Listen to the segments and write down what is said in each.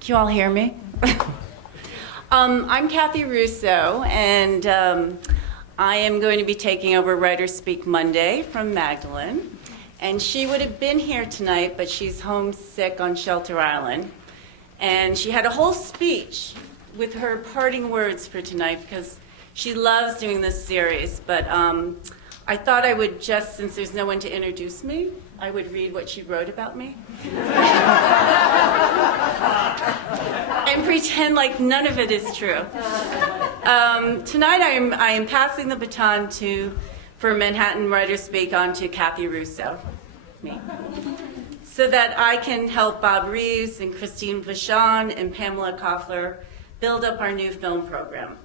Can you all hear me? I'm Kathy Russo, and I am going to be taking over Writers Speak Monday from Magdalene. And she would have been here tonight, but she's homesick on Shelter Island. And she had a whole speech with her parting words for tonight because she loves doing this series. But I thought I would just, since there's no one to introduce me, I would read what she wrote about me. And pretend like none of it is true. Tonight I am passing the baton for Manhattan Writers Speak on to Kathy Russo, me, so that I can help Bob Reeves and Christine Vachon and Pamela Koffler build up our new film program.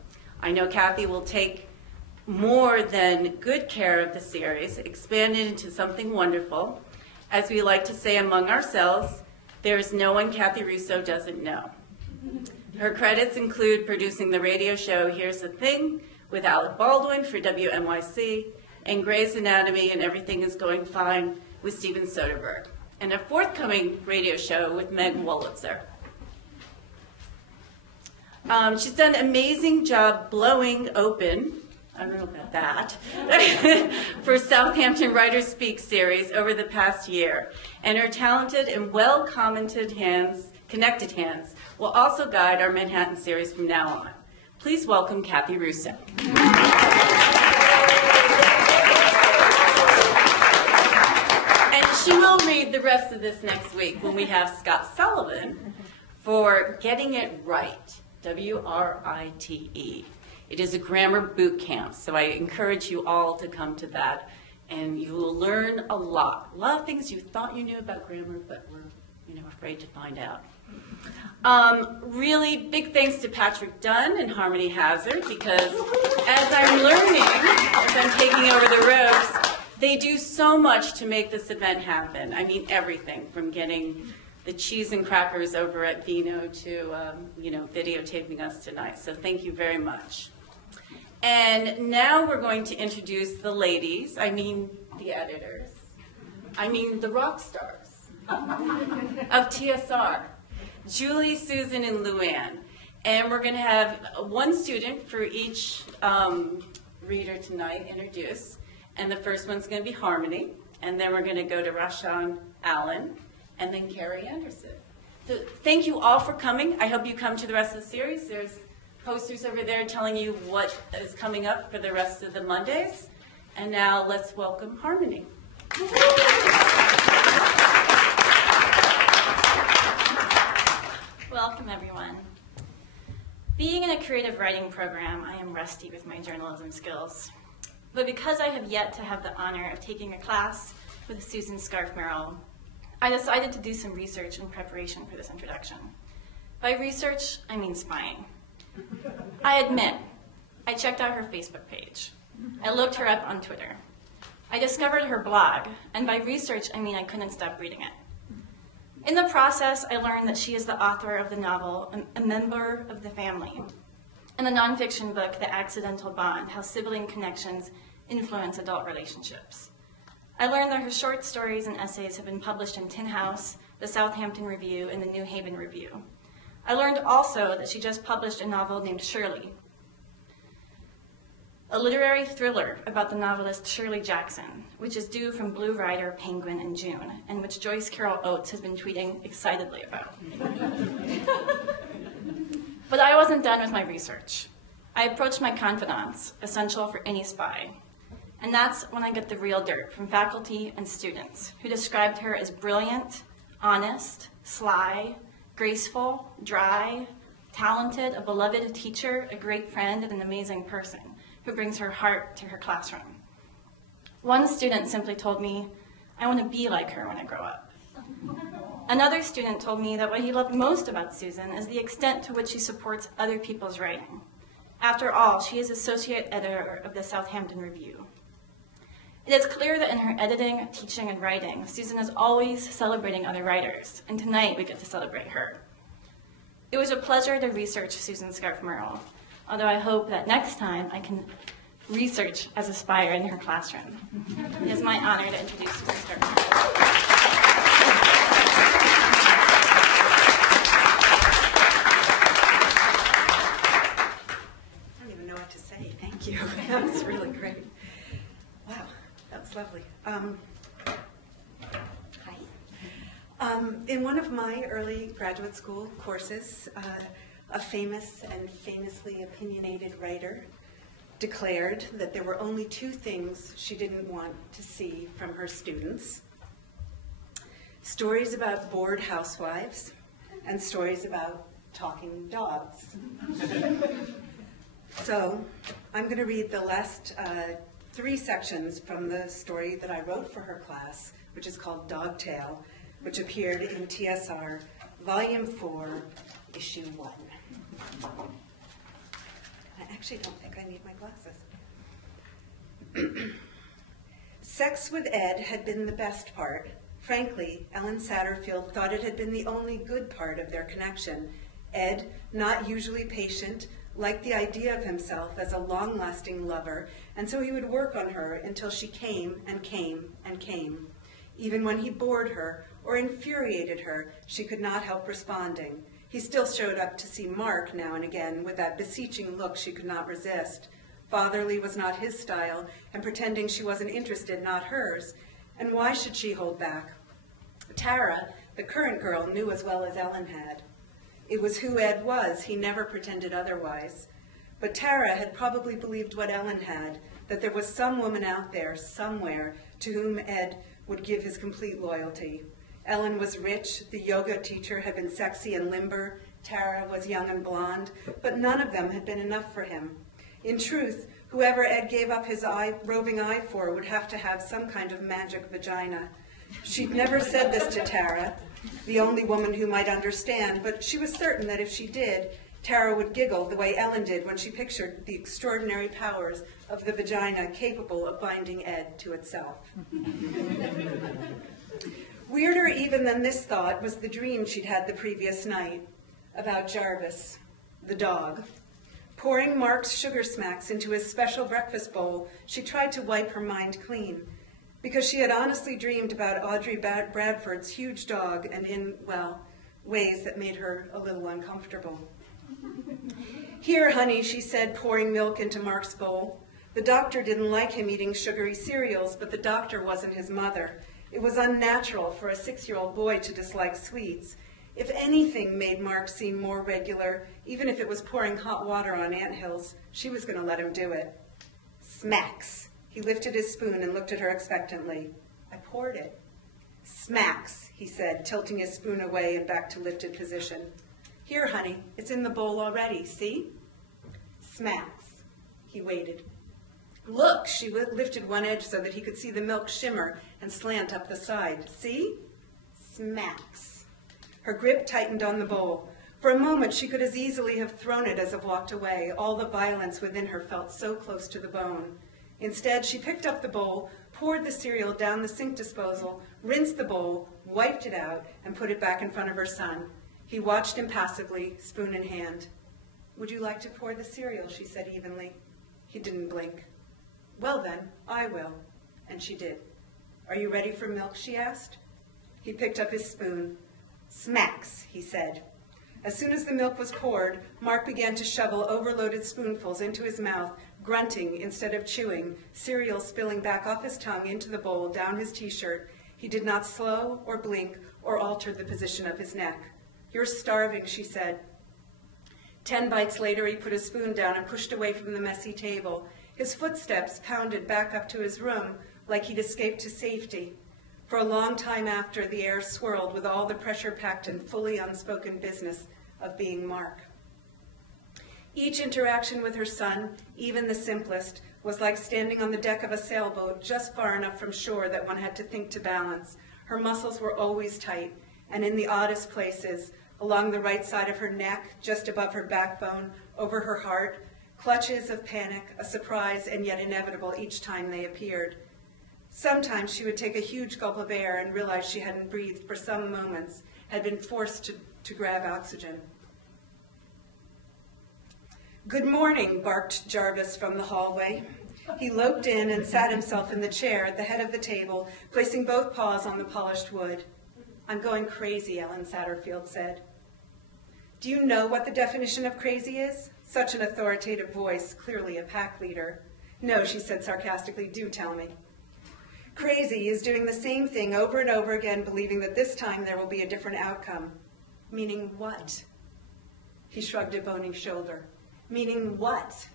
I know Kathy will take more than good care of the series, expand it into something wonderful. As we like to say among ourselves, there is no one Kathy Russo doesn't know. Her credits include producing the radio show Here's the Thing with Alec Baldwin for WNYC, and Grey's Anatomy and Everything is Going Fine with Steven Soderbergh, and a forthcoming radio show with Meg Wolitzer. She's done an amazing job blowing open, I don't know about that, for Southampton Writers Speak series over the past year, and her talented and well-connected hands will also guide our Manhattan series from now on. Please welcome Kathy Russo. And she will read the rest of this next week when we have Scott Sullivan for Getting It Right, W-R-I-T-E. It is a grammar boot camp, so I encourage you all to come to that, and you will learn a lot of things you thought you knew about grammar, but were afraid to find out. Really big thanks to Patrick Dunn and Harmony Hazard, because as I'm learning, as I'm taking over the ropes, they do so much to make this event happen. I mean, everything from getting the cheese and crackers over at Vino to, videotaping us tonight. So thank you very much. And now we're going to introduce the ladies, the editors, the rock stars of TSR, Julie, Susan, and Luann. And we're going to have one student for each reader tonight introduce. And the first one's going to be Harmony. And then we're going to go to Rashaun Allen, and then Kerry Anderson. So thank you all for coming. I hope you come to the rest of the series. There's posters over there telling you what is coming up for the rest of the Mondays. And now let's welcome Harmony. Welcome, everyone. Being in a creative writing program, I am rusty with my journalism skills. But because I have yet to have the honor of taking a class with Susan Scarf Merrell, I decided to do some research in preparation for this introduction. By research, I mean spying. I admit, I checked out her Facebook page. I looked her up on Twitter. I discovered her blog, and by research, I mean I couldn't stop reading it. In the process, I learned that she is the author of the novel, A Member of the Family, and the nonfiction book, The Accidental Bond, How Sibling Connections Influence Adult Relationships. I learned that her short stories and essays have been published in Tin House, the Southampton Review, and the New Haven Review. I learned also that she just published a novel named Shirley, a literary thriller about the novelist Shirley Jackson, which is due from Blue Rider, Penguin in June, and which Joyce Carol Oates has been tweeting excitedly about. But I wasn't done with my research. I approached my confidants, essential for any spy. And that's when I get the real dirt from faculty and students, who described her as brilliant, honest, sly, graceful, dry, talented, a beloved teacher, a great friend, and an amazing person who brings her heart to her classroom. One student simply told me, I want to be like her when I grow up. Another student told me that what he loved most about Susan is the extent to which she supports other people's writing. After all, she is associate editor of the Southampton Review. It is clear that in her editing, teaching, and writing, Susan is always celebrating other writers, and tonight we get to celebrate her. It was a pleasure to research Susan Scarf Merrell, although I hope that next time I can research as a spire in her classroom. It is my honor to introduce Susan Scarf Merrell. In one of my early graduate school courses, a famous and famously opinionated writer declared that there were only two things she didn't want to see from her students: stories about bored housewives and stories about talking dogs. So I'm going to read the last 3 sections from the story that I wrote for her class, which is called Dogtail, which appeared in TSR, Volume 4, Issue 1. I actually don't think I need my glasses. Sex with Ed had been the best part. Frankly, Ellen Satterfield thought it had been the only good part of their connection. Ed, not usually patient, liked the idea of himself as a long-lasting lover, and so he would work on her until she came and came and came. Even when he bored her or infuriated her, she could not help responding. He still showed up to see Mark now and again with that beseeching look she could not resist. Fatherly was not his style, and pretending she wasn't interested, not hers. And why should she hold back? Tara, the current girl, knew as well as Ellen had. It was who Ed was. He never pretended otherwise. But Tara had probably believed what Ellen had, that there was some woman out there, somewhere, to whom Ed would give his complete loyalty. Ellen was rich, the yoga teacher had been sexy and limber, Tara was young and blonde, but none of them had been enough for him. In truth, whoever Ed gave up his roving eye for would have to have some kind of magic vagina. She'd never said this to Tara, the only woman who might understand, but she was certain that if she did, Tara would giggle the way Ellen did when she pictured the extraordinary powers of the vagina capable of binding Ed to itself. Weirder even than this thought was the dream she'd had the previous night about Jarvis, the dog. Pouring Mark's sugar smacks into his special breakfast bowl, she tried to wipe her mind clean, because she had honestly dreamed about Audrey Bradford's huge dog and in, well, ways that made her a little uncomfortable. "Here, honey," she said, pouring milk into Mark's bowl. The doctor didn't like him eating sugary cereals, but the doctor wasn't his mother. It was unnatural for a 6-year-old boy to dislike sweets. If anything made Mark seem more regular, even if it was pouring hot water on anthills, she was going to let him do it. Smacks. He lifted his spoon and looked at her expectantly. I poured it. Smacks, he said, tilting his spoon away and back to lifted position. Here, honey, it's in the bowl already, see? Smacks. He waited. Look, she lifted one edge so that he could see the milk shimmer and slant up the side. See? Smacks. Her grip tightened on the bowl. For a moment, she could as easily have thrown it as have walked away. All the violence within her felt so close to the bone. Instead, she picked up the bowl, poured the cereal down the sink disposal, rinsed the bowl, wiped it out, and put it back in front of her son. He watched impassively, spoon in hand. Would you like to pour the cereal? She said evenly. He didn't blink. Well then, I will. And she did. Are you ready for milk? She asked. He picked up his spoon. Smacks, he said. As soon as the milk was poured, Mark began to shovel overloaded spoonfuls into his mouth, grunting instead of chewing, cereal spilling back off his tongue into the bowl, down his t-shirt. He did not slow or blink or alter the position of his neck. You're starving, she said. 10 bites later, he put his spoon down and pushed away from the messy table. His footsteps pounded back up to his room like he'd escaped to safety. For a long time after, the air swirled with all the pressure-packed and fully unspoken business of being Mark. Each interaction with her son, even the simplest, was like standing on the deck of a sailboat just far enough from shore that one had to think to balance. Her muscles were always tight, and in the oddest places, along the right side of her neck, just above her backbone, over her heart, clutches of panic, a surprise and yet inevitable each time they appeared. Sometimes she would take a huge gulp of air and realize she hadn't breathed for some moments, had been forced to grab oxygen. Good morning, barked Jarvis from the hallway. He loped in and sat himself in the chair at the head of the table, placing both paws on the polished wood. I'm going crazy, Ellen Satterfield said. Do you know what the definition of crazy is? Such an authoritative voice, clearly a pack leader. No, she said sarcastically, do tell me. Crazy is doing the same thing over and over again, believing that this time there will be a different outcome. Meaning what? He shrugged a bony shoulder. Meaning what?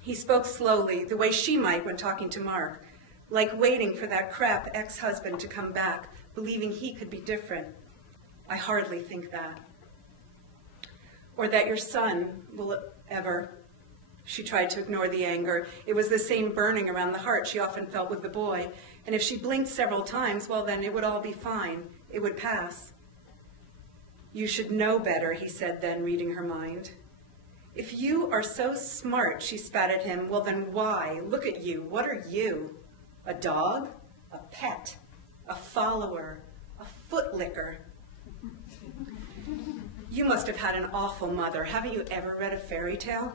He spoke slowly, the way she might when talking to Mark, like waiting for that crap ex-husband to come back, believing he could be different. I hardly think that. Or that your son will ever. She tried to ignore the anger. It was the same burning around the heart she often felt with the boy. And if she blinked several times, well then it would all be fine. It would pass. You should know better, he said then, reading her mind. If you are so smart, she spat at him, well then why? Look at you. What are you? A dog? A pet? A follower? A footlicker? You must have had an awful mother. Haven't you ever read a fairy tale?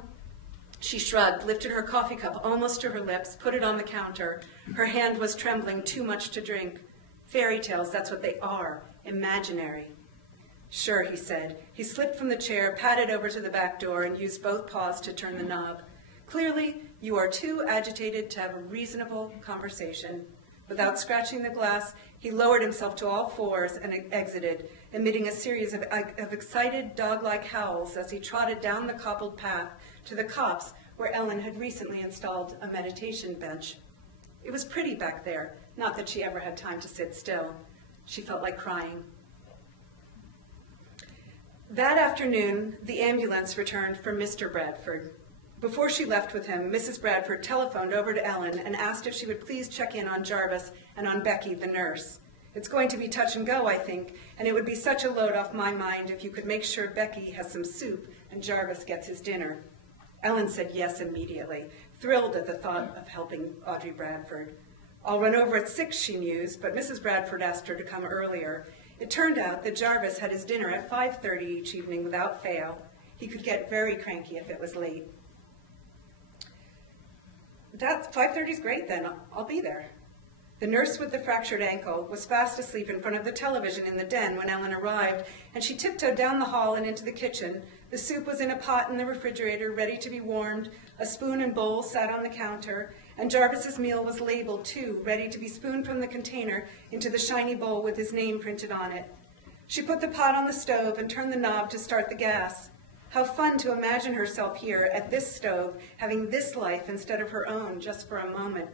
She shrugged, lifted her coffee cup almost to her lips, put it on the counter. Her hand was trembling, too much to drink. Fairy tales, that's what they are, imaginary. Sure, he said. He slipped from the chair, padded over to the back door, and used both paws to turn the knob. Clearly, you are too agitated to have a reasonable conversation. Without scratching the glass, he lowered himself to all fours and exited, emitting a series of excited dog-like howls as he trotted down the cobbled path to the copse where Ellen had recently installed a meditation bench. It was pretty back there, not that she ever had time to sit still. She felt like crying. That afternoon, the ambulance returned for Mr. Bradford. Before she left with him, Mrs. Bradford telephoned over to Ellen and asked if she would please check in on Jarvis and on Becky, the nurse. It's going to be touch and go, I think, and it would be such a load off my mind if you could make sure Becky has some soup and Jarvis gets his dinner. Ellen said yes immediately, thrilled at the thought of helping Audrey Bradford. I'll run over at 6, she mused, but Mrs. Bradford asked her to come earlier. It turned out that Jarvis had his dinner at 5:30 each evening without fail. He could get very cranky if it was late. 5:30 is great then, I'll be there. The nurse with the fractured ankle was fast asleep in front of the television in the den when Ellen arrived, and she tiptoed down the hall and into the kitchen. The soup was in a pot in the refrigerator, ready to be warmed. A spoon and bowl sat on the counter, and Jarvis's meal was labeled too, ready to be spooned from the container into the shiny bowl with his name printed on it. She put the pot on the stove and turned the knob to start the gas. How fun to imagine herself here at this stove, having this life instead of her own just for a moment.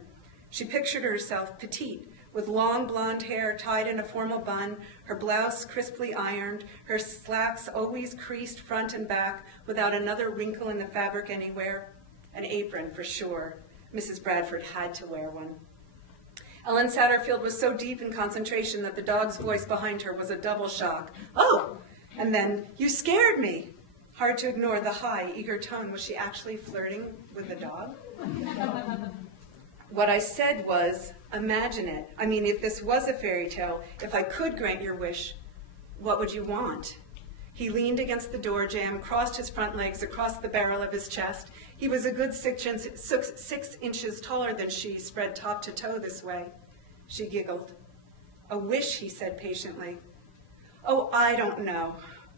She pictured herself petite, with long blonde hair tied in a formal bun, her blouse crisply ironed, her slacks always creased front and back without another wrinkle in the fabric anywhere. An apron for sure. Mrs. Bradford had to wear one. Ellen Satterfield was so deep in concentration that the dog's voice behind her was a double shock. Oh! And then, you scared me! Hard to ignore the high, eager tone. Was she actually flirting with the dog? What I said was, imagine it. I mean, if this was a fairy tale, if I could grant your wish, what would you want? He leaned against the door jamb, crossed his front legs across the barrel of his chest. He was a good 6 inches taller than she, spread top to toe this way. She giggled. A wish, he said patiently. Oh, I don't know.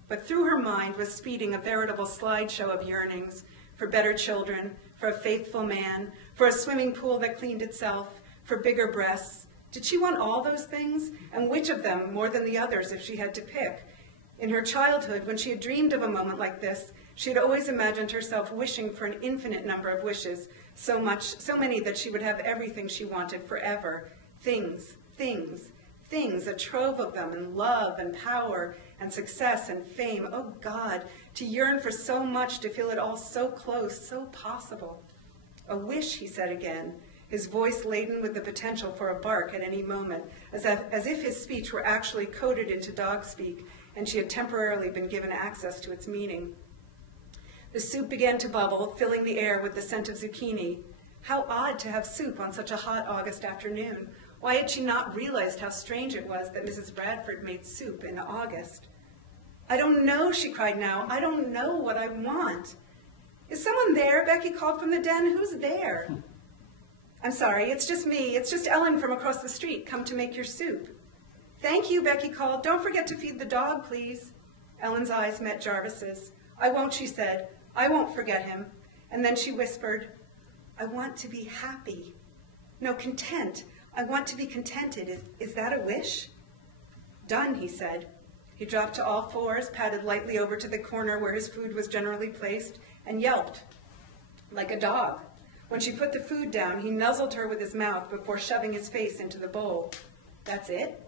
But through her mind was speeding a veritable slideshow of yearnings for better children, for a faithful man, for a swimming pool that cleaned itself, for bigger breasts. Did she want all those things? And which of them more than the others if she had to pick? In her childhood, when she had dreamed of a moment like this, she had always imagined herself wishing for an infinite number of wishes, so many that she would have everything she wanted forever. Things, a trove of them, and love and power and success and fame. Oh God, to yearn for so much, to feel it all so close, so possible. A wish, he said again, his voice laden with the potential for a bark at any moment, as if his speech were actually coded into dog speak, and she had temporarily been given access to its meaning. The soup began to bubble, filling the air with the scent of zucchini. How odd to have soup on such a hot August afternoon. Why had she not realized how strange it was that Mrs. Bradford made soup in August? I don't know, she cried now. I don't know what I want. Is someone there? Becky called from the den. Who's there? I'm sorry, it's just me. It's just Ellen from across the street, come to make your soup. Thank you, Becky called. Don't forget to feed the dog, please. Ellen's eyes met Jarvis's. I won't, she said. I won't forget him. And then she whispered, I want to be happy. No, content. I want to be contented. Is that a wish? Done, he said. He dropped to all fours, padded lightly over to the corner where his food was generally placed, and yelped, like a dog. When she put the food down, he nuzzled her with his mouth before shoving his face into the bowl. That's it?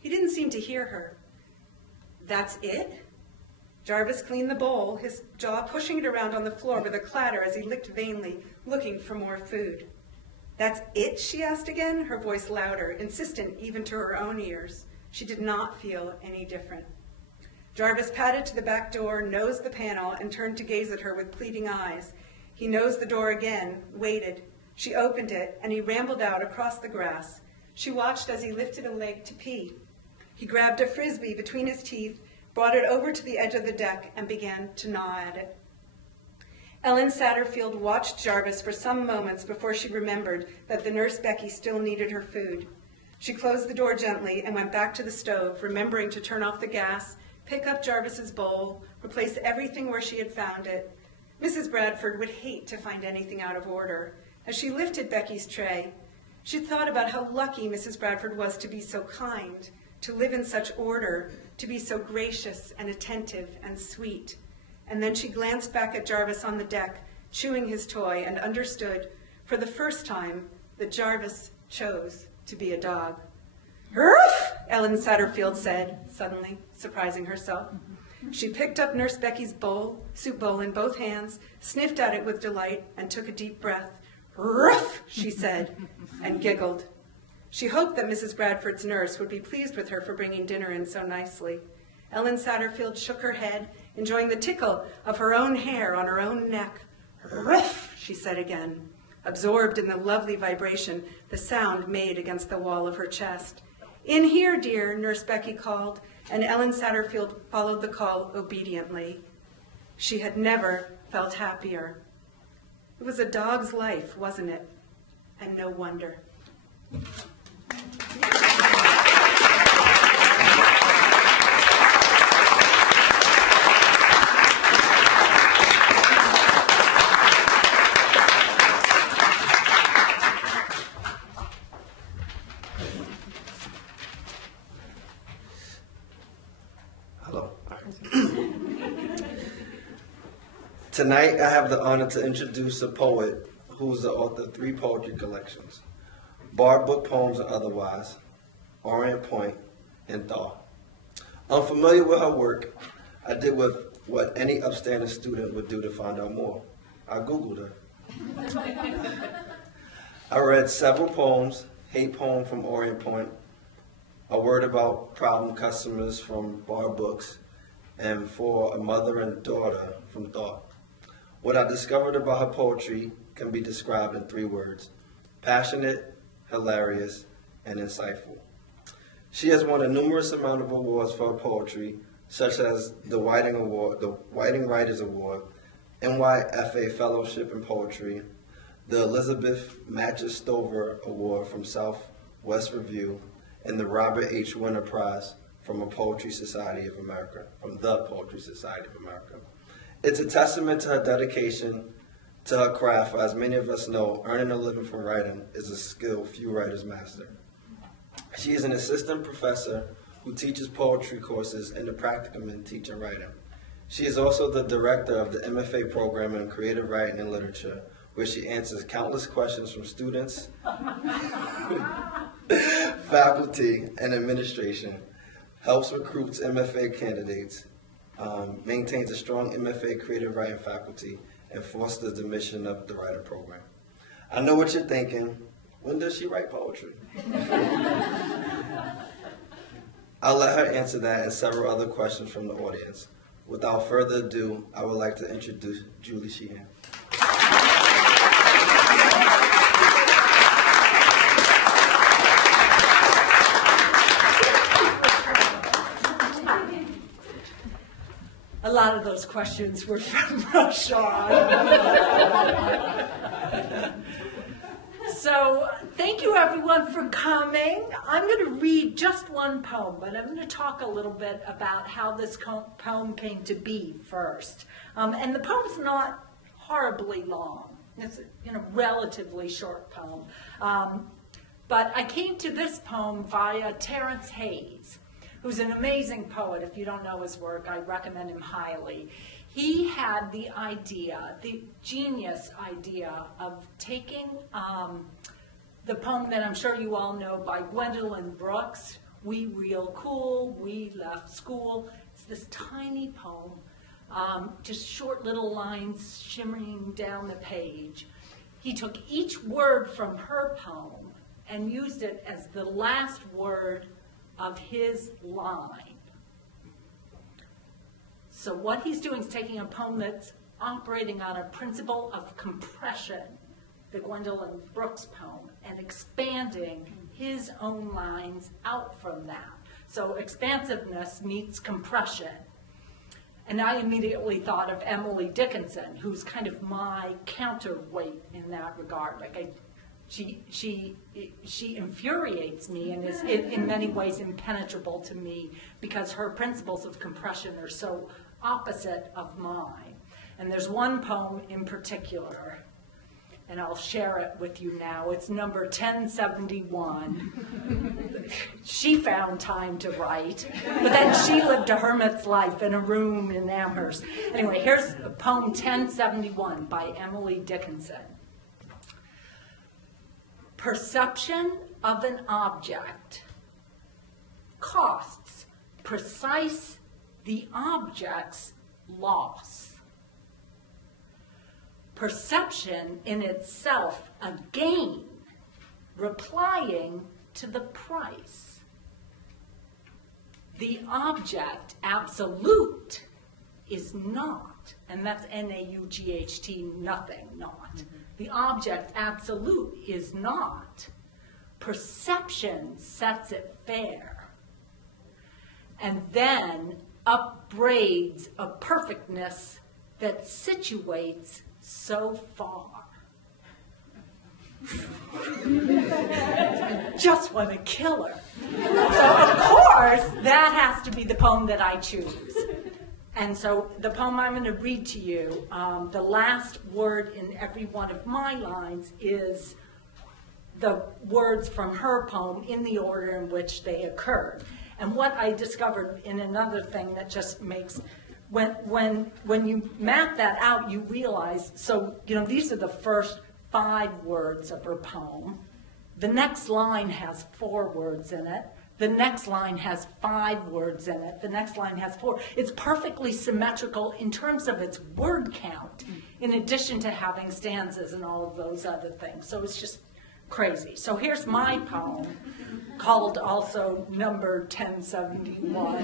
He didn't seem to hear her. That's it? Jarvis cleaned the bowl, his jaw pushing it around on the floor with a clatter as he licked vainly, looking for more food. That's it, she asked again, her voice louder, insistent even to her own ears. She did not feel any different. Jarvis padded to the back door, nosed the panel, and turned to gaze at her with pleading eyes. He nosed the door again, waited. She opened it, and he rambled out across the grass. She watched as he lifted a leg to pee. He grabbed a Frisbee between his teeth, brought it over to the edge of the deck, and began to gnaw at it. Ellen Satterfield watched Jarvis for some moments before she remembered that the nurse Becky still needed her food. She closed the door gently and went back to the stove, remembering to turn off the gas, pick up Jarvis's bowl, replace everything where she had found it. Mrs. Bradford would hate to find anything out of order. As she lifted Becky's tray, she thought about how lucky Mrs. Bradford was to be so kind, to live in such order, to be so gracious and attentive and sweet. And then she glanced back at Jarvis on the deck, chewing his toy, and understood, for the first time, that Jarvis chose to be a dog. "Ruff!" Ellen Satterfield said, suddenly, surprising herself. She picked up Nurse Becky's soup bowl in both hands, sniffed at it with delight, and took a deep breath. "Ruff!" she said, and giggled. She hoped that Mrs. Bradford's nurse would be pleased with her for bringing dinner in so nicely. Ellen Satterfield shook her head, enjoying the tickle of her own hair on her own neck. "Ruff!" she said again, absorbed in the lovely vibration the sound made against the wall of her chest. "In here, dear," Nurse Becky called, and Ellen Satterfield followed the call obediently. She had never felt happier. It was a dog's life, wasn't it? And no wonder. Tonight, I have the honor to introduce a poet who's the author of 3 poetry collections, Bard Book Poems and Otherwise, Orient Point, and Thaw. Unfamiliar with her work, I did with what any upstanding student would do to find out more. I Googled her. I read several poems, Hate Poem from Orient Point, A Word About Problem Customers from Bard Books, and For a Mother and Daughter from Thaw. What I discovered about her poetry can be described in 3 words: passionate, hilarious, and insightful. She has won a numerous amount of awards for her poetry, such as the Whiting Award, the Whiting Writers Award, NYFA Fellowship in Poetry, the Elizabeth Matches Stover Award from Southwest Review, and the Robert H. Winter Prize from the Poetry Society of America. It's a testament to her dedication to her craft, for as many of us know, earning a living from writing is a skill few writers master. She is an assistant professor who teaches poetry courses in the practicum in teaching writing. She is also the director of the MFA program in creative writing and literature, where she answers countless questions from students, faculty, and administration, helps recruit MFA candidates, maintains a strong MFA creative writing faculty, and fosters the mission of the writer program. I know what you're thinking. When does she write poetry? I'll let her answer that and several other questions from the audience. Without further ado, I would like to introduce Julie Sheehan. A lot of those questions were from Rashaun. So thank you everyone for coming. I'm going to read just one poem, but I'm going to talk a little bit about how this poem came to be first. And the poem's not horribly long. It's a relatively short poem. But I came to this poem via Terence Hayes, who's an amazing poet. If you don't know his work, I recommend him highly. He had the idea, the genius idea, of taking the poem that I'm sure you all know by Gwendolyn Brooks, We Real Cool, We Left School. It's this tiny poem, just short little lines shimmering down the page. He took each word from her poem and used it as the last word of his line. So what he's doing is taking a poem that's operating on a principle of compression, the Gwendolyn Brooks poem, and expanding his own lines out from that. So expansiveness meets compression. And I immediately thought of Emily Dickinson, who's kind of my counterweight in that regard. Like she infuriates me and is in many ways impenetrable to me because her principles of compression are so opposite of mine. And there's one poem in particular, and I'll share it with you now. It's number 1071. She found time to write, but then she lived a hermit's life in a room in Amherst. Anyway, here's poem 1071 by Emily Dickinson. Perception of an object costs precise the object's loss. Perception in itself a gain, replying to the price. The object absolute is not, and that's N-A-U-G-H-T, nothing, not. Mm-hmm. The object absolute is not. Perception sets it fair, and then upbraids a perfectness that situates so far. Just want to kill her. So of course, that has to be the poem that I choose. And so the poem I'm going to read to you, the last word in every one of my lines is the words from her poem in the order in which they occurred. And what I discovered in another thing that just makes, when you map that out, you realize, so, these are the first 5 words of her poem. The next line has 4 words in it. The next line has 5 words in it. The next line has 4. It's perfectly symmetrical in terms of its word count, in addition to having stanzas and all of those other things. So it's just crazy. So here's my poem, called also number 1071.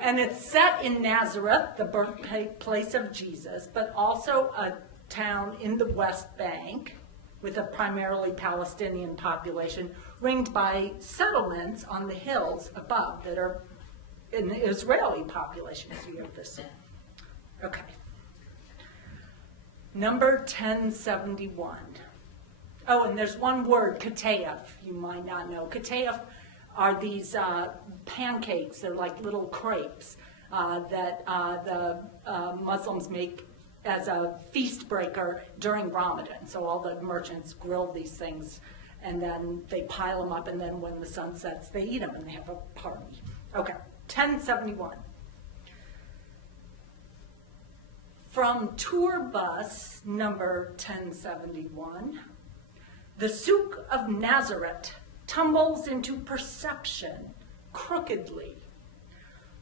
And it's set in Nazareth, the birthplace of Jesus, but also a town in the West Bank with a primarily Palestinian population, ringed by settlements on the hills above that are an Israeli population, as you have this. Okay. Number 1071. Oh, and there's one word, katayef, you might not know. Katayef are these pancakes. They're like little crepes that the Muslims make as a feast breaker during Ramadan. So all the merchants grill these things, and then they pile them up, and then when the sun sets, they eat them, and they have a party. Okay, 1071. From tour bus number 1071, the souk of Nazareth tumbles into perception crookedly.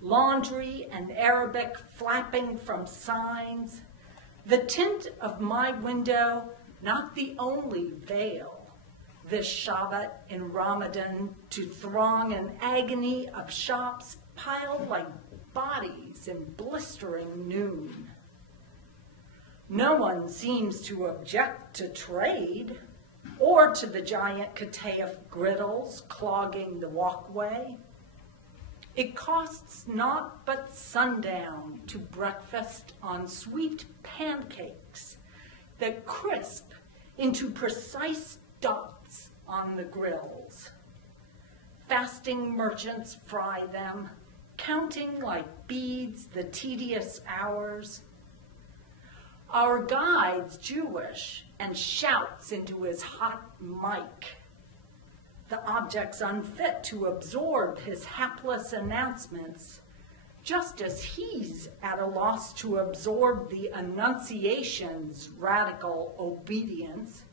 Laundry and Arabic flapping from signs. The tint of my window, not the only veil. This Shabbat in Ramadan to throng an agony of shops piled like bodies in blistering noon. No one seems to object to trade or to the giant katayef griddles clogging the walkway. It costs naught but sundown to breakfast on sweet pancakes that crisp into precise dots on the grills. Fasting merchants fry them, counting like beads the tedious hours. Our guide's Jewish and shouts into his hot mic. The object's unfit to absorb his hapless announcements, just as he's at a loss to absorb the Annunciation's radical obedience.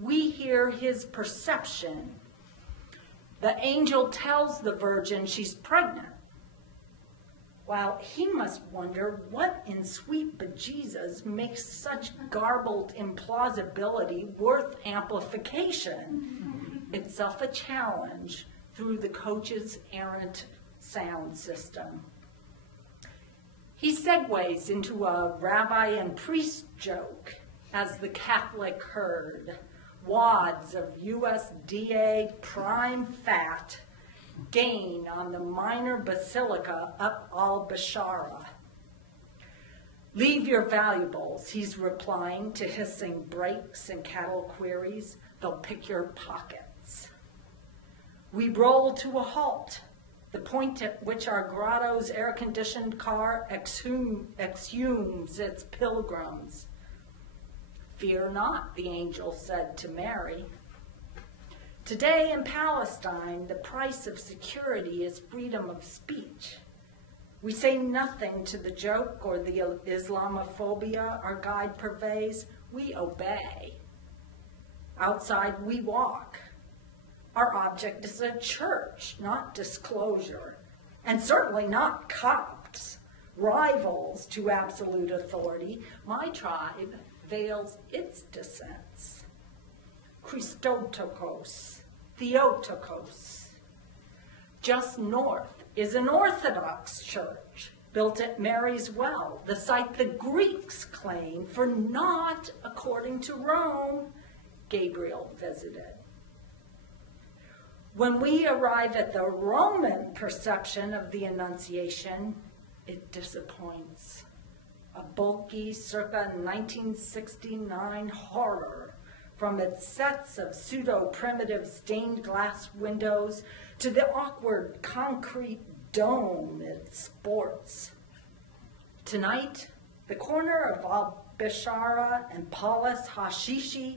We hear his perception. The angel tells the virgin she's pregnant, while he must wonder what in sweet bejesus makes such garbled implausibility worth amplification, itself a challenge through the coach's errant sound system. He segues into a rabbi and priest joke as the Catholic herd, wads of USDA prime fat, gain on the minor basilica up al-Bashara. Leave your valuables, he's replying to hissing brakes and cattle queries. They'll pick your pockets. We roll to a halt, the point at which our grotto's air-conditioned car exhumes its pilgrims. Fear not, the angel said to Mary. Today in Palestine, the price of security is freedom of speech. We say nothing to the joke or the Islamophobia our guide purveys. We obey. Outside we walk. Our object is a church, not disclosure, and certainly not Copts, rivals to absolute authority. My tribe veils its dissents. Christotokos, Theotokos. Just north is an Orthodox church built at Mary's Well, the site the Greeks claim, for not according to Rome, Gabriel visited. When we arrive at the Roman perception of the Annunciation, it disappoints. A bulky, circa 1969 horror, from its sets of pseudo-primitive stained glass windows to the awkward concrete dome it sports. Tonight, the corner of al-Bashara and Paulus Hashishi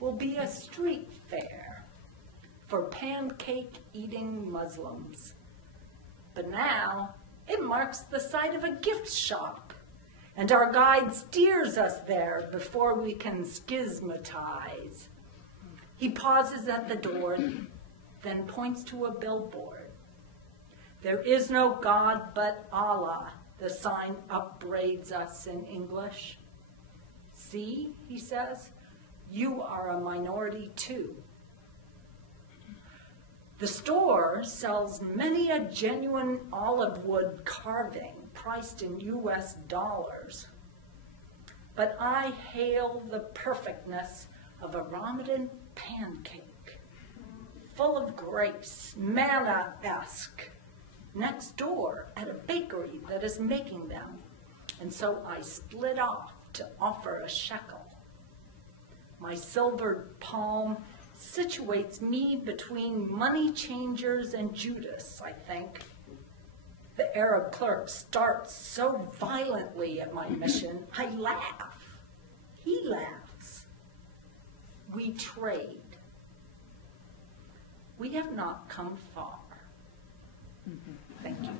will be a street fair for pancake-eating Muslims. But now, it marks the site of a gift shop, and our guide steers us there before we can schismatize. He pauses at the door, then points to a billboard. There is no God but Allah, the sign upbraids us in English. See, he says, you are a minority too. The store sells many a genuine olive wood carving priced in US dollars. But I hail the perfectness of a Ramadan pancake, full of grace, manna-esque, next door at a bakery that is making them. And so I split off to offer a shekel. My silvered palm situates me between money changers and Judas, I think. The Arab clerk starts so violently at my mission, I laugh. He laughs. We trade. We have not come far. Thank you.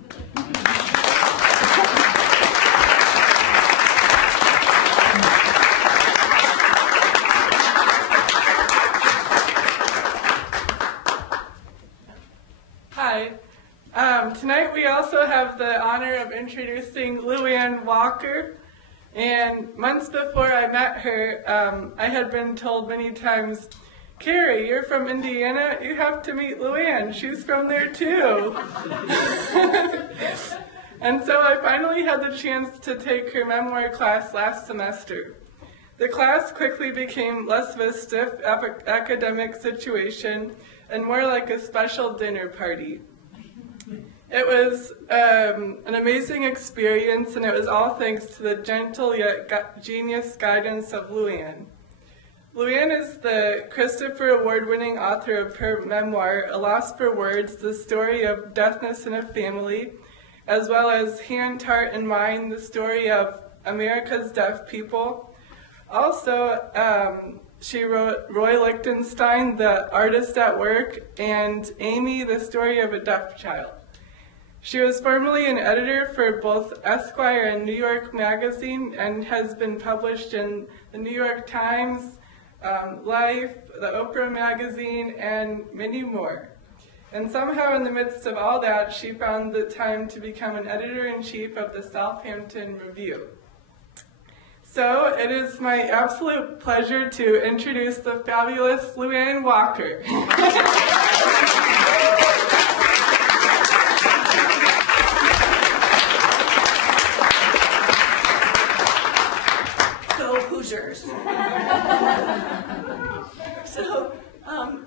Hi. Tonight we also have the honor of introducing Luann Walker. And months before I met her, I had been told many times, Kerry, you're from Indiana, you have to meet Luann, she's from there too. And so I finally had the chance to take her memoir class last semester. The class quickly became less of a stiff academic situation and more like a special dinner party. It was an amazing experience, and it was all thanks to the gentle yet genius guidance of Luann. Luann is the Christopher Award-winning author of her memoir, A Loss for Words, the story of deafness in a family, as well as Hand, Heart, and Mind, the story of America's Deaf People. Also, she wrote Roy Lichtenstein, The Artist at Work, and Amy, The Story of a Deaf Child. She was formerly an editor for both Esquire and New York Magazine and has been published in the New York Times, Life, the Oprah Magazine, and many more. And somehow in the midst of all that, she found the time to become an editor-in-chief of the Southampton Review. So it is my absolute pleasure to introduce the fabulous Luann Walker. Go Hoosiers. So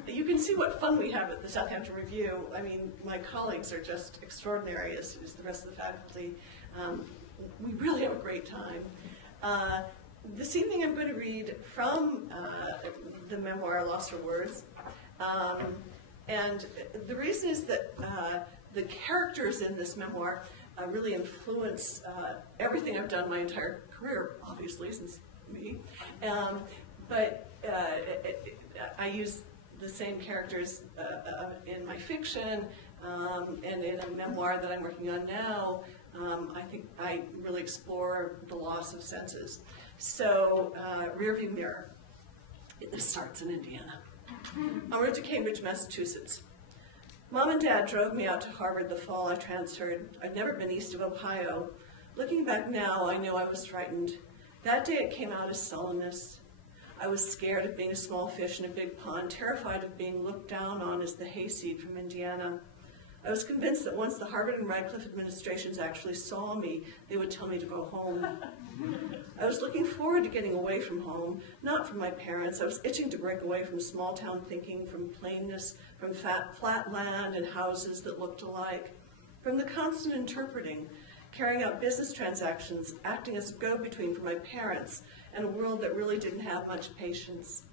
you can see what fun we have at the Southampton Review. I mean, my colleagues are just extraordinary, as the rest of the faculty. We really have a great time. This evening I'm going to read from the memoir, Lost for Words. And the reason is that the characters in this memoir really influence everything I've done my entire career, obviously, since me. But I use the same characters in my fiction and in a memoir that I'm working on now. I think I really explore the loss of senses. So, rearview mirror. This starts in Indiana. En route to Cambridge, Massachusetts. Mom and Dad drove me out to Harvard the fall I transferred. I'd never been east of Ohio. Looking back now, I knew I was frightened. That day it came out as sullenness. I was scared of being a small fish in a big pond, terrified of being looked down on as the hayseed from Indiana. I was convinced that once the Harvard and Radcliffe administrations actually saw me, they would tell me to go home. I was looking forward to getting away from home, not from my parents. I was itching to break away from small-town thinking, from plainness, from flat land and houses that looked alike, from the constant interpreting, carrying out business transactions, acting as a go-between for my parents, and a world that really didn't have much patience.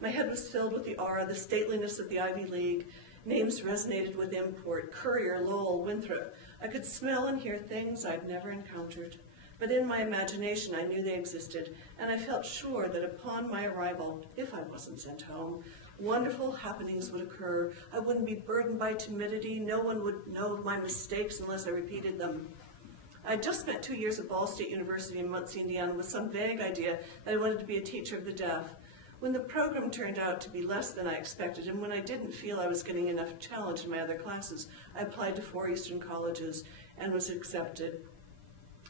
My head was filled with the aura, the stateliness of the Ivy League. Names resonated with import: Courier, Lowell, Winthrop. I could smell and hear things I'd never encountered. But in my imagination, I knew they existed, and I felt sure that upon my arrival, if I wasn't sent home, wonderful happenings would occur. I wouldn't be burdened by timidity. No one would know of my mistakes unless I repeated them. I just spent 2 years at Ball State University in Muncie, Indiana, with some vague idea that I wanted to be a teacher of the deaf. When the program turned out to be less than I expected, and when I didn't feel I was getting enough challenge in my other classes, I applied to 4 Eastern colleges and was accepted.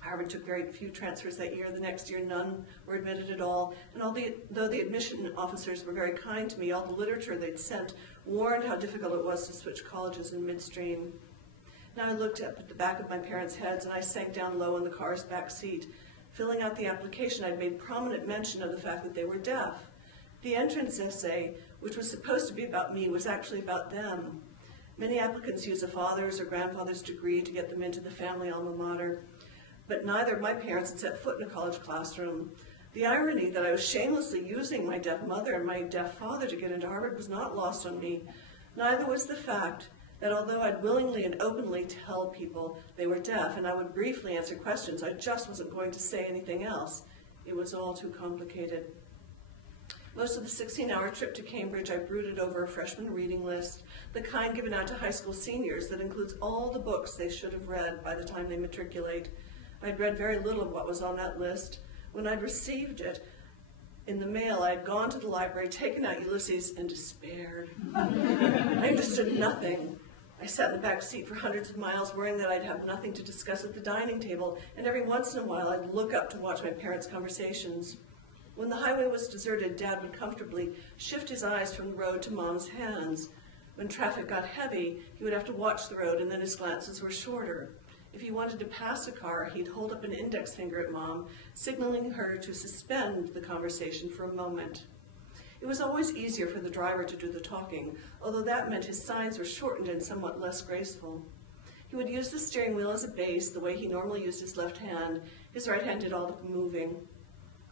Harvard took very few transfers that year. The next year, none were admitted at all. And though the admission officers were very kind to me, all the literature they'd sent warned how difficult it was to switch colleges in midstream. Now I looked up at the back of my parents' heads, and I sank down low in the car's back seat. Filling out the application, I'd made prominent mention of the fact that they were deaf. The entrance essay, which was supposed to be about me, was actually about them. Many applicants use a father's or grandfather's degree to get them into the family alma mater, but neither of my parents had set foot in a college classroom. The irony that I was shamelessly using my deaf mother and my deaf father to get into Harvard was not lost on me. Neither was the fact that although I'd willingly and openly tell people they were deaf and I would briefly answer questions, I just wasn't going to say anything else. It was all too complicated. Most of the 16-hour trip to Cambridge, I brooded over a freshman reading list, the kind given out to high school seniors that includes all the books they should have read by the time they matriculate. I'd read very little of what was on that list. When I'd received it in the mail, I'd gone to the library, taken out Ulysses, and despaired. I understood nothing. I sat in the back seat for hundreds of miles, worrying that I'd have nothing to discuss at the dining table, and every once in a while I'd look up to watch my parents' conversations. When the highway was deserted, Dad would comfortably shift his eyes from the road to Mom's hands. When traffic got heavy, he would have to watch the road, and then his glances were shorter. If he wanted to pass a car, he'd hold up an index finger at Mom, signaling her to suspend the conversation for a moment. It was always easier for the driver to do the talking, although that meant his signs were shortened and somewhat less graceful. He would use the steering wheel as a base, the way he normally used his left hand. His right hand did all the moving.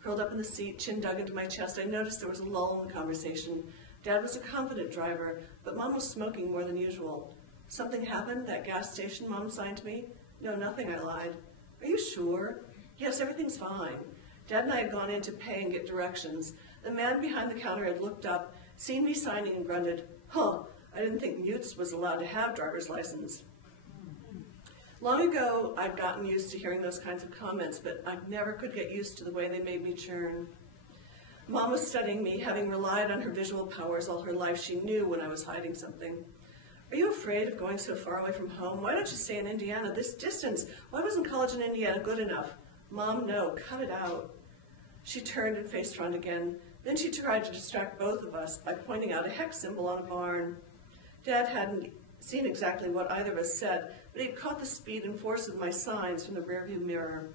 Curled up in the seat, chin dug into my chest, I noticed there was a lull in the conversation. Dad was a confident driver, but Mom was smoking more than usual. Something happened? That gas station Mom signed me? No, nothing, I lied. Are you sure? Yes, everything's fine. Dad and I had gone in to pay and get directions. The man behind the counter had looked up, seen me signing, and grunted, "Huh, I didn't think mutes was allowed to have driver's license." Long ago, I'd gotten used to hearing those kinds of comments, but I never could get used to the way they made me churn. Mom was studying me, having relied on her visual powers all her life. She knew when I was hiding something. "Are you afraid of going so far away from home? Why don't you stay in Indiana? This distance. Why wasn't college in Indiana good enough?" "Mom, no, cut it out." She turned and faced front again. Then she tried to distract both of us by pointing out a hex symbol on a barn. Dad hadn't seen exactly what either of us said, but he'd caught the speed and force of my signs from the rearview mirror,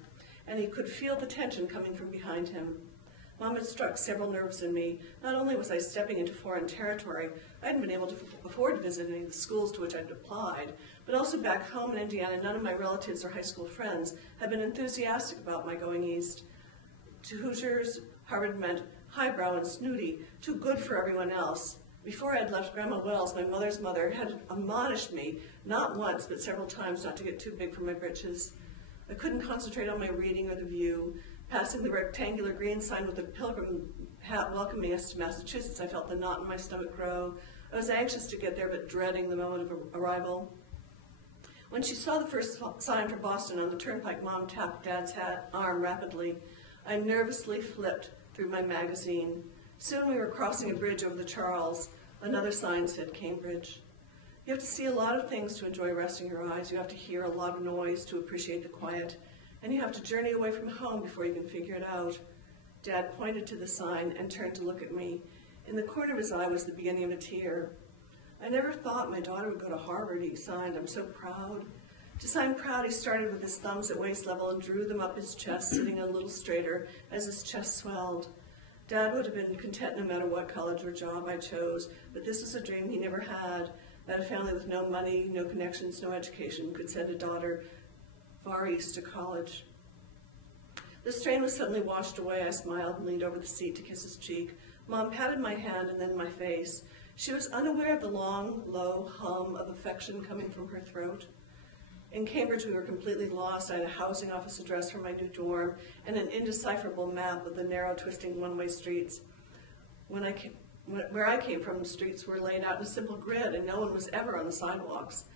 and he could feel the tension coming from behind him. Mom had struck several nerves in me. Not only was I stepping into foreign territory, I hadn't been able to afford to visit any of the schools to which I'd applied, but also back home in Indiana, none of my relatives or high school friends had been enthusiastic about my going east. To Hoosiers, Harvard meant highbrow and snooty, too good for everyone else. Before I had left Grandma Wells, my mother's mother had admonished me, not once, but several times, not to get too big for my britches. I couldn't concentrate on my reading or the view. Passing the rectangular green sign with the pilgrim hat welcoming us to Massachusetts, I felt the knot in my stomach grow. I was anxious to get there, but dreading the moment of arrival. When she saw the first sign for Boston on the turnpike, Mom tapped Dad's arm rapidly. I nervously flipped through my magazine. Soon we were crossing a bridge over the Charles. Another sign said Cambridge. You have to see a lot of things to enjoy resting your eyes. You have to hear a lot of noise to appreciate the quiet. And you have to journey away from home before you can figure it out. Dad pointed to the sign and turned to look at me. In the corner of his eye was the beginning of a tear. "I never thought my daughter would go to Harvard," he signed. "I'm so proud." To sign proud, he started with his thumbs at waist level and drew them up his chest, sitting a little straighter as his chest swelled. Dad would have been content no matter what college or job I chose, but this was a dream he never had, that a family with no money, no connections, no education could send a daughter far east to college. The strain was suddenly washed away. I smiled and leaned over the seat to kiss his cheek. Mom patted my hand and then my face. She was unaware of the long, low hum of affection coming from her throat. In Cambridge, we were completely lost. I had a housing office address for my new dorm and an indecipherable map of the narrow, twisting one-way streets. Where I came from, the streets were laid out in a simple grid, and no one was ever on the sidewalks.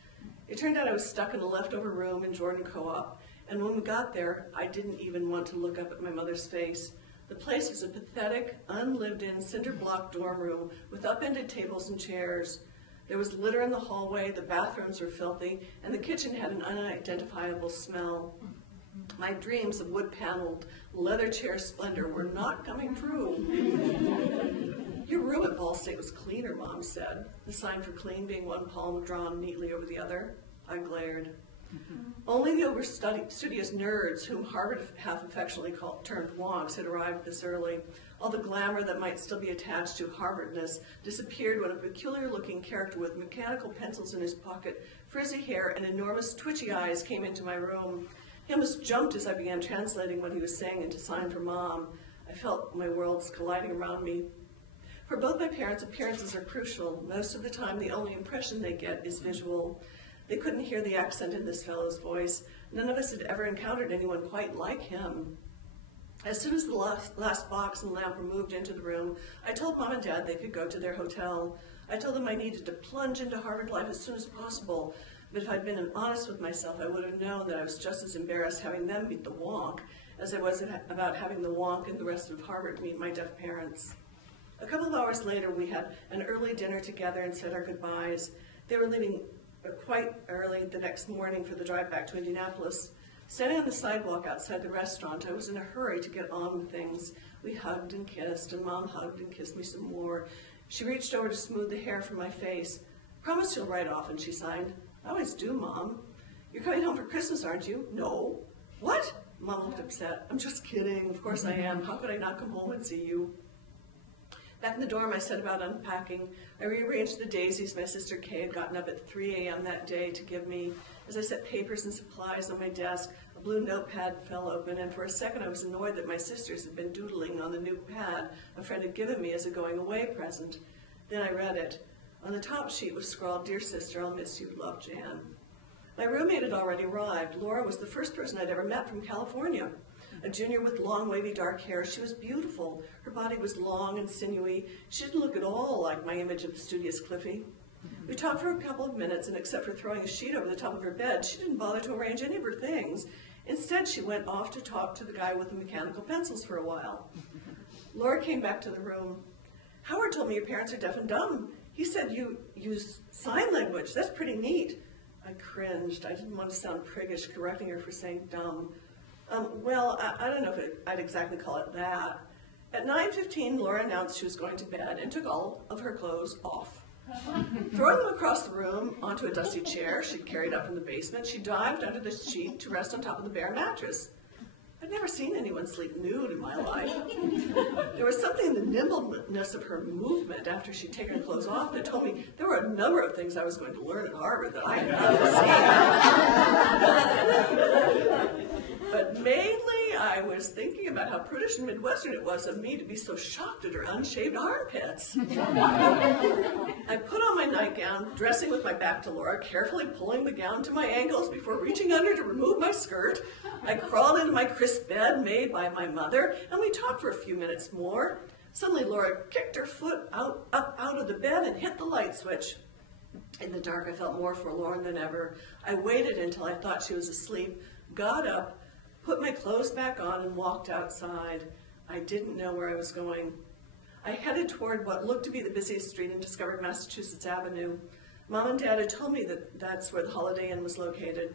It turned out I was stuck in a leftover room in Jordan Co-op, and when we got there, I didn't even want to look up at my mother's face. The place was a pathetic, unlived-in, cinder-block dorm room with upended tables and chairs. There was litter in the hallway, the bathrooms were filthy, and the kitchen had an unidentifiable smell. My dreams of wood-paneled, leather chair splendor were not coming true. "Your room at Ball State was cleaner," Mom said, the sign for clean being one palm drawn neatly over the other. I glared. Only the over-studious nerds, whom Harvard half affectionately termed wonks, had arrived this early. All the glamour that might still be attached to Harvardness disappeared when a peculiar-looking character with mechanical pencils in his pocket, frizzy hair, and enormous twitchy eyes came into my room. He almost jumped as I began translating what he was saying into sign for Mom. I felt my worlds colliding around me. For both my parents, appearances are crucial. Most of the time, the only impression they get is visual. They couldn't hear the accent in this fellow's voice. None of us had ever encountered anyone quite like him. As soon as the last box and lamp were moved into the room, I told Mom and Dad they could go to their hotel. I told them I needed to plunge into Harvard life as soon as possible, but if I'd been honest with myself, I would have known that I was just as embarrassed having them meet the wonk as I was about having the wonk and the rest of Harvard meet my deaf parents. A couple of hours later, we had an early dinner together and said our goodbyes. They were leaving quite early the next morning for the drive back to Indianapolis. Standing on the sidewalk outside the restaurant, I was in a hurry to get on with things. We hugged and kissed, and Mom hugged and kissed me some more. She reached over to smooth the hair from my face. "Promise you'll write often," she signed. "I always do, Mom." "You're coming home for Christmas, aren't you?" "No." "What?" Mom looked upset. "I'm just kidding. Of course I am. How could I not come home and see you?" Back in the dorm, I set about unpacking. I rearranged the daisies my sister Kay had gotten up at 3 a.m. that day to give me. As I set papers and supplies on my desk, a blue notepad fell open, and for a second I was annoyed that my sisters had been doodling on the new pad a friend had given me as a going-away present. Then I read it. On the top sheet was scrawled, "Dear sister, I'll miss you, love, Jan." My roommate had already arrived. Laura was the first person I'd ever met from California. a junior with long, wavy, dark hair. She was beautiful. Her body was long and sinewy. She didn't look at all like my image of the studious Cliffy. We talked for a couple of minutes, and except for throwing a sheet over the top of her bed, she didn't bother to arrange any of her things. Instead, she went off to talk to the guy with the mechanical pencils for a while. Laura came back to the room. Howard told me your parents are deaf and dumb. He said you use sign language. That's pretty neat. I cringed. I didn't want to sound priggish correcting her for saying dumb. Well, I don't know if I'd exactly call it that. At 9:15, Laura announced she was going to bed and took all of her clothes off. Throwing them across the room onto a dusty chair she'd carried up from the basement, she dived under the sheet to rest on top of the bare mattress. I'd never seen anyone sleep nude in my life. There was something in the nimbleness of her movement after she'd taken her clothes off that told me there were a number of things I was going to learn at Harvard that I had never seen. But mainly, I was thinking about how prudish and Midwestern it was of me to be so shocked at her unshaved armpits. I put on my nightgown, dressing with my back to Laura, carefully pulling the gown to my ankles before reaching under to remove my skirt. I crawled into my crisp bed made by my mother, and we talked for a few minutes more. Suddenly, Laura kicked her foot up out of the bed and hit the light switch. In the dark, I felt more forlorn than ever. I waited until I thought she was asleep, got up, put my clothes back on, and walked outside. I didn't know where I was going. I headed toward what looked to be the busiest street and discovered Massachusetts Avenue. Mom and Dad had told me that that's where the Holiday Inn was located.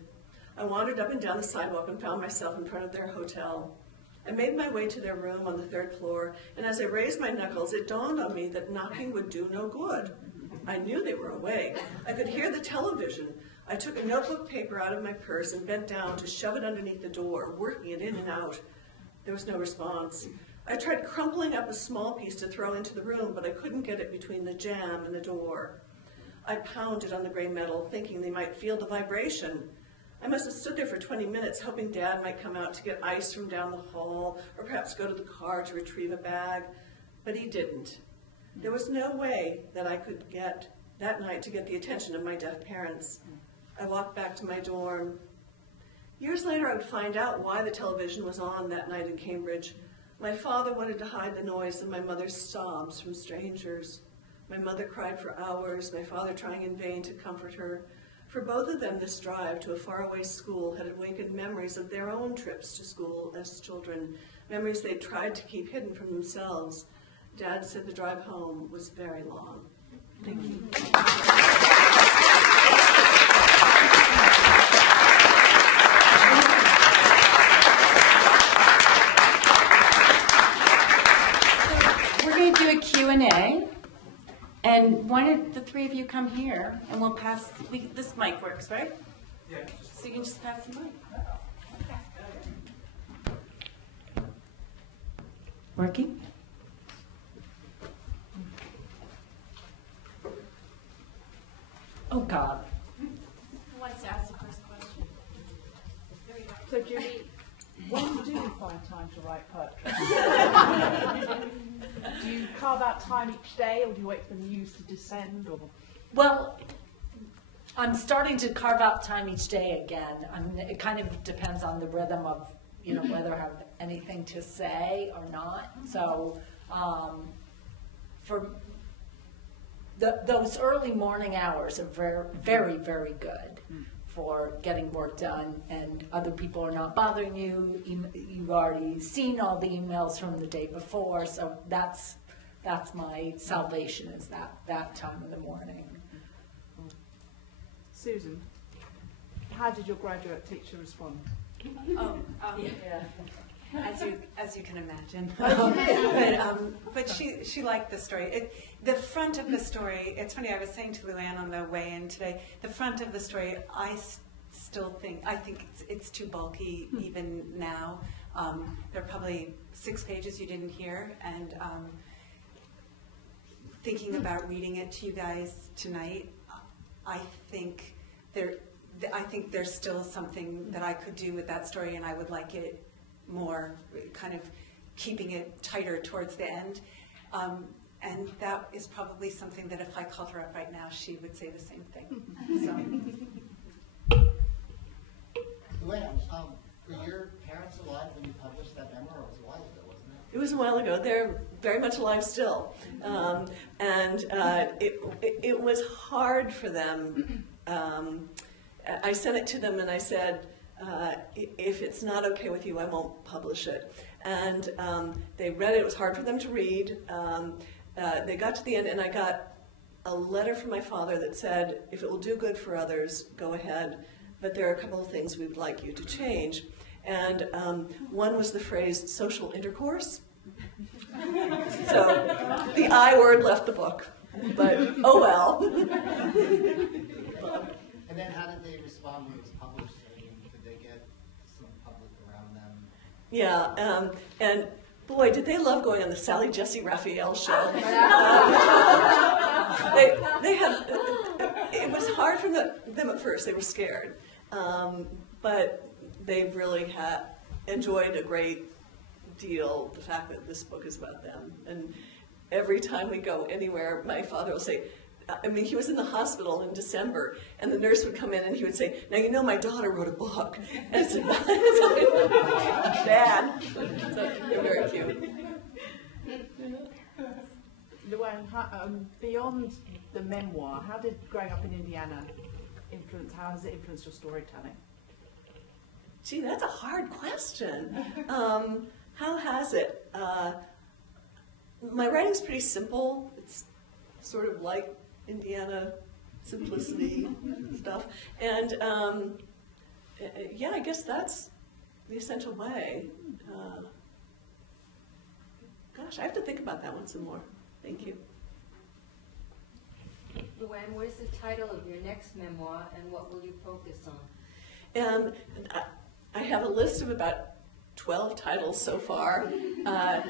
I wandered up and down the sidewalk and found myself in front of their hotel. I made my way to their room on the 3rd floor, and as I raised my knuckles, it dawned on me that knocking would do no good. I knew they were awake. I could hear the television. I took a notebook paper out of my purse and bent down to shove it underneath the door, working it in and out. There was no response. I tried crumpling up a small piece to throw into the room, but I couldn't get it between the jamb and the door. I pounded on the gray metal, thinking they might feel the vibration. I must have stood there for 20 minutes, hoping Dad might come out to get ice from down the hall, or perhaps go to the car to retrieve a bag, but he didn't. There was no way that I could get that night to get the attention of my deaf parents. I walked back to my dorm. Years later, I would find out why the television was on that night in Cambridge. My father wanted to hide the noise of my mother's sobs from strangers. My mother cried for hours, my father trying in vain to comfort her. For both of them, this drive to a faraway school had awakened memories of their own trips to school as children, memories they tried to keep hidden from themselves. Dad said the drive home was very long. Thank you. Do a Q&A, and why don't the three of you come here, and we'll pass, this mic works, right? Yeah. So you can just pass the mic. Working? Oh, God. Who wants to ask the first question? So, Judy, when do you find time to write poetry? Do you carve out time each day, or do you wait for the muse to descend? Or Well, I'm starting to carve out time each day again. It kind of depends on the rhythm of, whether I have anything to say or not. So, for those early morning hours are very, very, very good for getting work done, and other people are not bothering you. You've already seen all the emails from the day before, so that's my salvation, is that time of the morning. Susan, how did your graduate teacher respond? As you can imagine. But she liked the story. The front of the story, it's funny, I was saying to Luann on the way in today, the front of the story, I think it's too bulky even now. There are probably 6 pages you didn't hear, and thinking about reading it to you guys tonight, I think there's still something that I could do with that story, and I would like it more, kind of keeping it tighter towards the end. And that is probably something that if I called her up right now, she would say the same thing. So. Luann, were your parents alive when you published that was a while ago. They're very much alive still. It was hard for them. I sent it to them and I said, if it's not okay with you, I won't publish it. And they read it. It was hard for them to read. They got to the end and I got a letter from my father that said, if it will do good for others, go ahead. But there are a couple of things we'd like you to change. And one was the phrase social intercourse. So the I word left the book, but oh well. And then how did they respond when it was published? I mean, did they get some public around them? Yeah, and boy, did they love going on the Sally Jesse Raphael show. They had, it was hard for them at first, they were scared. But they really enjoyed a great deal the fact that this book is about them. And every time we go anywhere, my father will say, I mean, he was in the hospital in December, and the nurse would come in and he would say, now you know my daughter wrote a book. And it's Dad. So they're very cute. Luann, beyond the memoir, how did growing up in Indiana how has it influenced your storytelling? Gee, that's a hard question. How has it? My writing's pretty simple. It's sort of like Indiana simplicity stuff. And yeah, I guess that's the essential way. Gosh, I have to think about that one some more. Thank you. Luann, what is the title of your next memoir and what will you focus on? I have a list of about 12 titles so far. I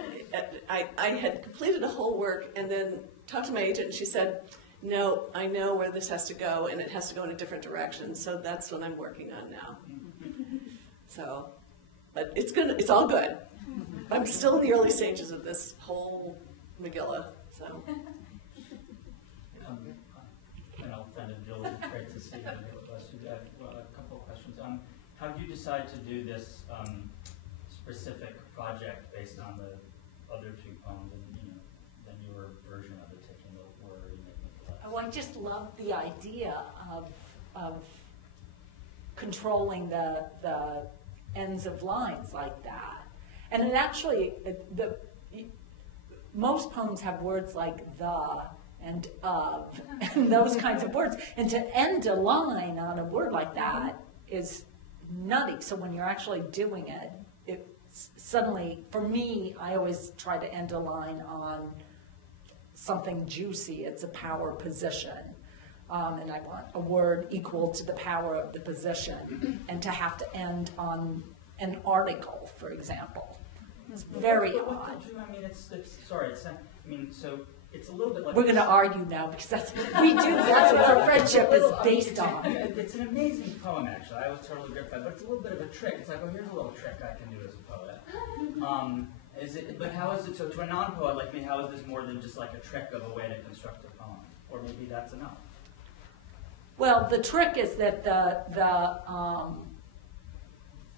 had completed a whole work and then talked to my agent and she said, no, I know where this has to go and it has to go in a different direction. So that's what I'm working on now. So, but it's all good. I'm still in the early stages of this whole Megillah, so. And I'll kind of Jill, it's great to see you. I have a couple of questions. How did you decide to do this specific project based on the other two poems and then your version of it, taking the word and making it less? Oh, I just love the idea of controlling the ends of lines like that. And it actually, most poems have words like the and of and those kinds of words. And to end a line on a word like that is nutty. So when you're actually doing it, it's suddenly, for me, I always try to end a line on something juicy. It's a power position. And I want a word equal to the power of the position. And to have to end on an article, for example. It's very odd. I mean, so it's a little bit like... We're going to argue now because we do, that's what our friendship is based on. It's an amazing poem, actually. I was totally gripped by it, but it's a little bit of a trick. It's like, oh, here's a little trick I can do as a poet. But how is it, so to a non-poet like me, how is this more than just like a trick of a way to construct a poem? Or maybe that's enough? Well, the trick is that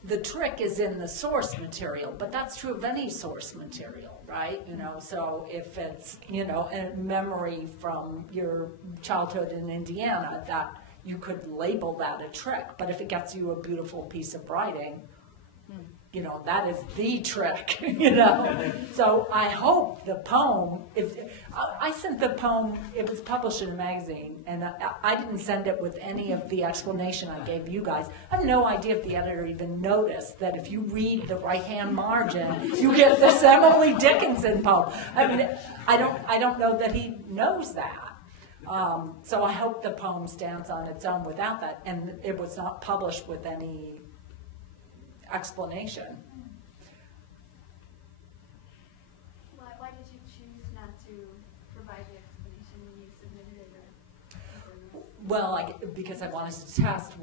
the trick is in the source material, but that's true of any source material, right? So if it's, a memory from your childhood in Indiana, that you could label that a trick. But if it gets you a beautiful piece of writing, that is the trick, So I hope the poem, I sent the poem, it was published in a magazine, and I didn't send it with any of the explanation I gave you guys. I have no idea if the editor even noticed that if you read the right-hand margin, you get this Emily Dickinson poem. I mean, I don't know that he knows that. So I hope the poem stands on its own without that, and it was not published with any explanation. Why did you choose not to provide the explanation when you submitted it? Well, because I wanted to test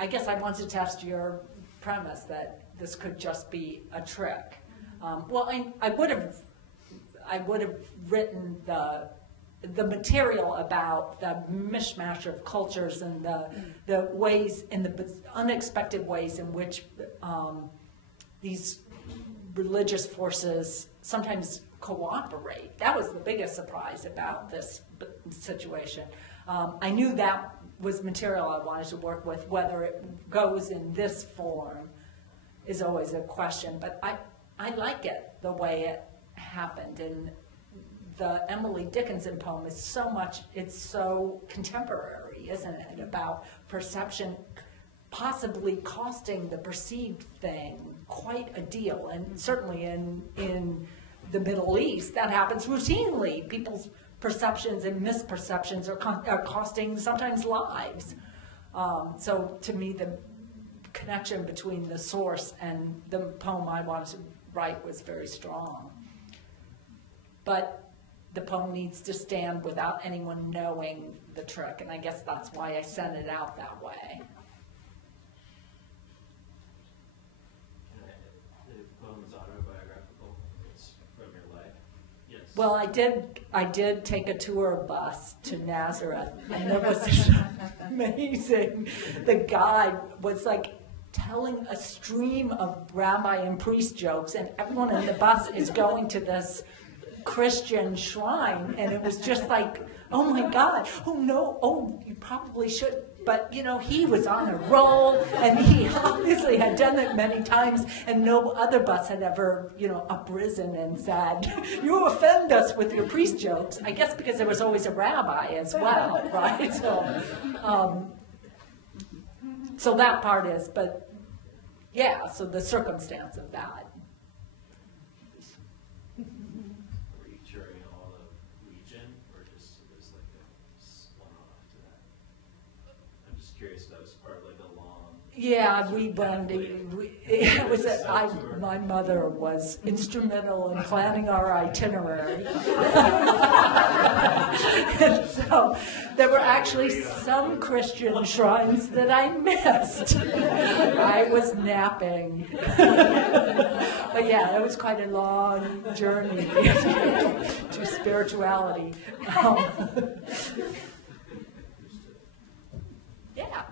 I guess I wanted to test your premise that this could just be a trick. Well, I would have written the material about the mishmash of cultures and the ways, in the unexpected ways in which these religious forces sometimes cooperate. That was the biggest surprise about this situation. I knew that was material I wanted to work with. Whether it goes in this form is always a question, but I like it the way it happened. And the Emily Dickinson poem is so much, it's so contemporary, isn't it, about perception possibly costing the perceived thing quite a deal. And certainly in the Middle East, that happens routinely. People's perceptions and misperceptions are costing sometimes lives. So to me, the connection between the source and the poem I wanted to write was very strong. But the poem needs to stand without anyone knowing the trick, and I guess that's why I sent it out that way. The poem is autobiographical. It's from your life. Yes. Well, I did take a tour bus to Nazareth, and it was amazing. The guide was like telling a stream of rabbi and priest jokes, and everyone in the bus is going to this Christian shrine, and it was just like, oh my God, oh no, oh, you probably should. But, you know, he was on a roll, and he obviously had done it many times, and no other bus had ever, you know, uprisen and said, you offend us with your priest jokes. I guess because there was always a rabbi as well, right? So that part is, but yeah, so the circumstance of that. Were you touring all the region, or just it was like a one-off to that? I'm just curious if that was part of like a long... Yeah, we went, it was, my mother was instrumental in planning our itinerary. And so there were actually some Christian shrines that I missed. I was napping. But yeah, it was quite a long journey to spirituality. Yeah.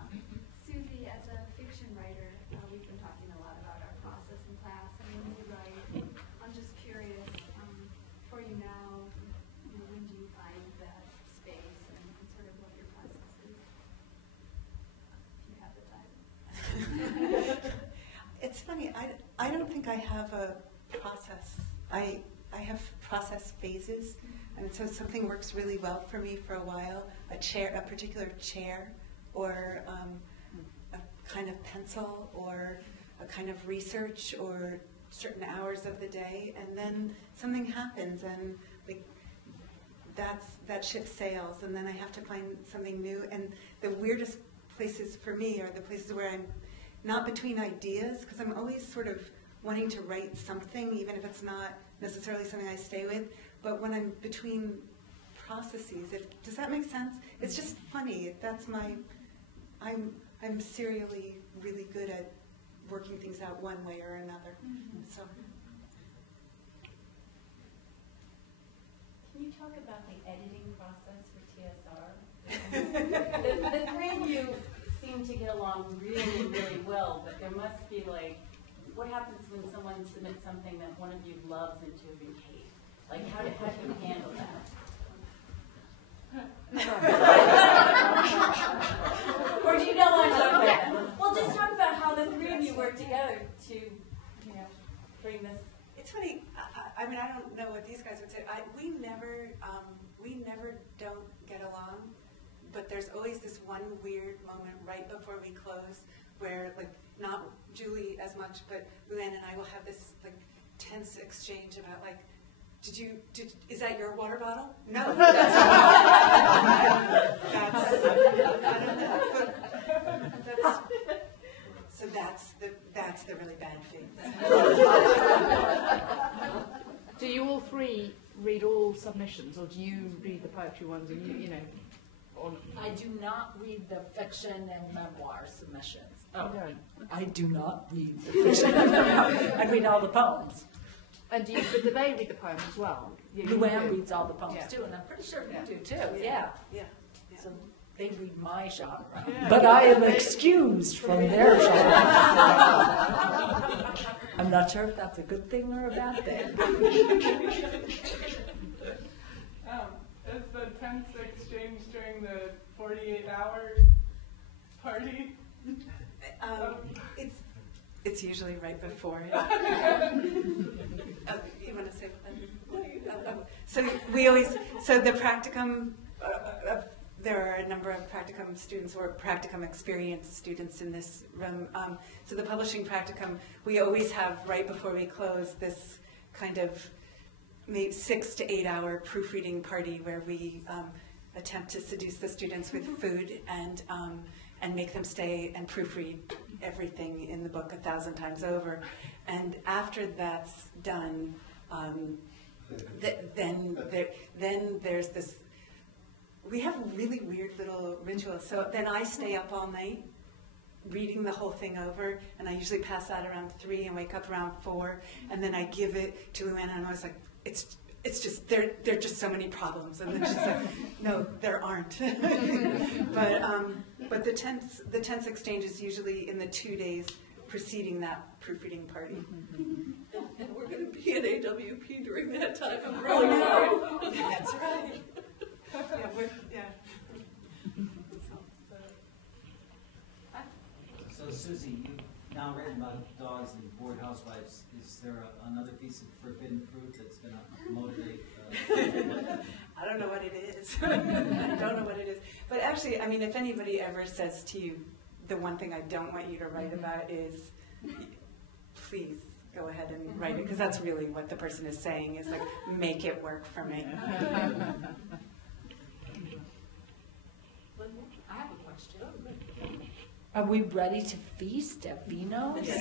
Susie, as a fiction writer, we've been talking a lot about our process in class and when you write. I'm just curious, for you now, you know, when do you find that space and sort of what your process is? If you have the time. It's funny, I don't think I have a process. I have process phases, and so something works really well for me for a while, a particular chair, or a kind of pencil, or a kind of research, or certain hours of the day, and then something happens, and like that ship sails, and then I have to find something new. And the weirdest places for me are the places where I'm not between ideas, because I'm always sort of wanting to write something, even if it's not necessarily something I stay with, but when I'm between processes, does that make sense? It's just funny. That's I'm serially really good at working things out one way or another. Mm-hmm. So. Can you talk about the editing process for TSR? The three of you seem to get along really, really well, but there must be like, what happens when someone submits something that one of you loves and two of you hate? Like, how do you handle that? Or do you not want to talk about that? Well, just talk about how the three of you work together to, you know, bring this. It's funny. I mean, I don't know what these guys would say. We never don't get along, but there's always this one weird moment right before we close where, like, not Julie as much, but Luann and I will have this like tense exchange about like, is that your water bottle? No, that's I don't know. But that's the really bad thing. Do you all three read all submissions, or do you read the poetry ones and you know? I do not read the fiction and memoir submissions. Oh, you don't? I do not read the fiction and memoir. I read all the poems. And do they read the poems as well? Luann reads all the poems Yeah. too, and I'm pretty sure you do too. Yeah. So they read my genre, Yeah. but I am excused from their genre. I'm not sure if that's a good thing or a bad thing. Is the tense exchange during the 48-hour party? It's usually right before. You want to say that? So we always, so the practicum, there are a number of practicum students or practicum experienced students in this room. So the publishing practicum, we always have right before we close this kind of maybe 6 to 8 hour proofreading party where we attempt to seduce the students with food and make them stay and proofread everything in the book 1,000 times over. And after that's done, then there's this, we have a really weird little ritual. So then I stay up all night reading the whole thing over, and I usually pass out around 3 and wake up around 4, and then I give it to Luann, and I was like, it's just, there are just so many problems. And then she's like, no, there aren't. But the tense exchange is usually in the 2 days preceding that proofreading party. And we're going to be at AWP during that time. I'm Oh, really no. worried. That's right. Yeah. So Susie, you've now written about dogs and bored housewives. Is there another piece of forbidden fruit that's going to motivate? I don't know what it is. I don't know what it is. But actually, I mean, if anybody ever says to you, the one thing I don't want you to write about is, please go ahead and write it, because that's really what the person is saying, is like, make it work for me. I have a question. Are we ready to feast at Vino's? Yeah.